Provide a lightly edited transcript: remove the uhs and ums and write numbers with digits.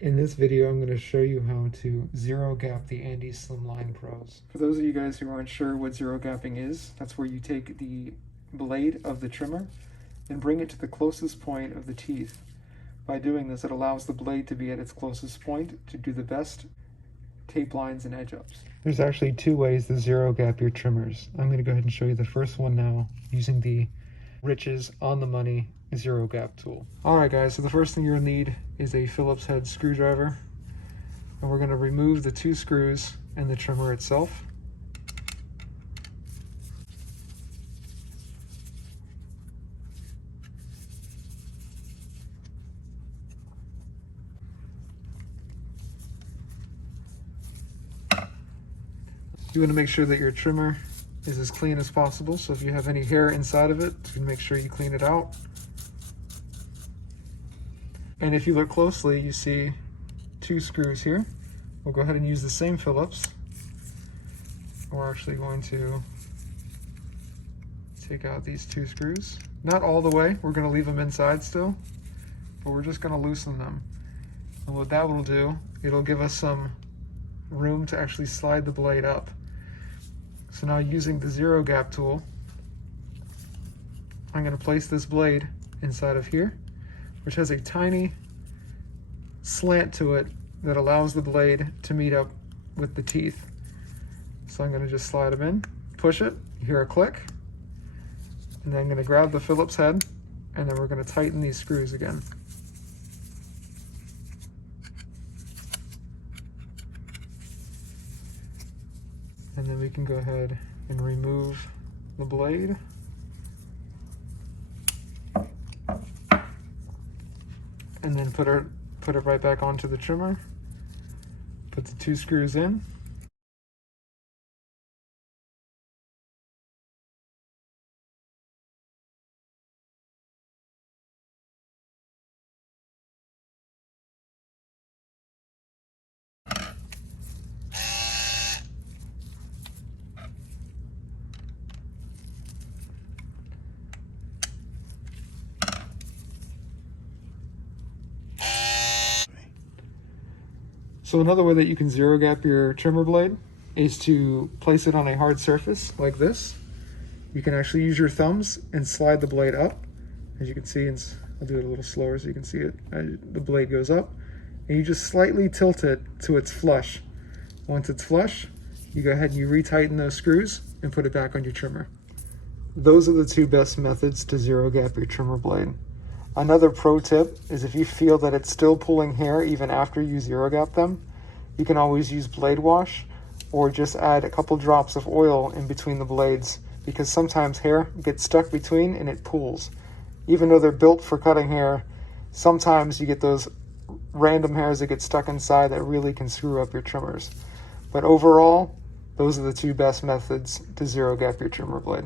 In this video, I'm going to show you how to zero gap the Andy Slimline Pros. For those of you guys who aren't sure what zero gapping is, that's where you take the blade of the trimmer and bring it to the closest point of the teeth. By doing this, it allows the blade to be at its closest point to do the best tape lines and edge ups. There's actually two ways to zero gap your trimmers. I'm going to go ahead and show you the first one now using the Rich's On the Money zero gap tool. Alright guys, so the first thing you're going to need is a Phillips head screwdriver, and we're going to remove the two screws and the trimmer itself. You want to make sure that your trimmer is as clean as possible, so if you have any hair inside of it, you make sure you clean it out. And if you look closely, you see two screws here. We'll go ahead and use the same Phillips. We're actually going to take out these two screws. Not all the way, we're going to leave them inside still, but we're just going to loosen them. And what that will do, it'll give us some room to actually slide the blade up. So now, using the zero gap tool, I'm going to place this blade inside of here, which has a tiny slant to it that allows the blade to meet up with the teeth. So I'm going to just slide them in, push it, you hear a click, and then I'm going to grab the Phillips head, and then we're going to tighten these screws again. And then we can go ahead and remove the blade. And then put it right back onto the trimmer. Put the two screws in. So another way that you can zero gap your trimmer blade is to place it on a hard surface like this. You can actually use your thumbs and slide the blade up. As you can see, and I'll do it a little slower so you can see it. The blade goes up, and you just slightly tilt it to its flush. Once it's flush, you go ahead and you retighten those screws and put it back on your trimmer. Those are the two best methods to zero gap your trimmer blade. Another pro tip is, if you feel that it's still pulling hair even after you zero gap them, you can always use blade wash, or just add a couple drops of oil in between the blades, because sometimes hair gets stuck between and it pulls. Even though they're built for cutting hair, sometimes you get those random hairs that get stuck inside that really can screw up your trimmers. But overall, those are the two best methods to zero gap your trimmer blade.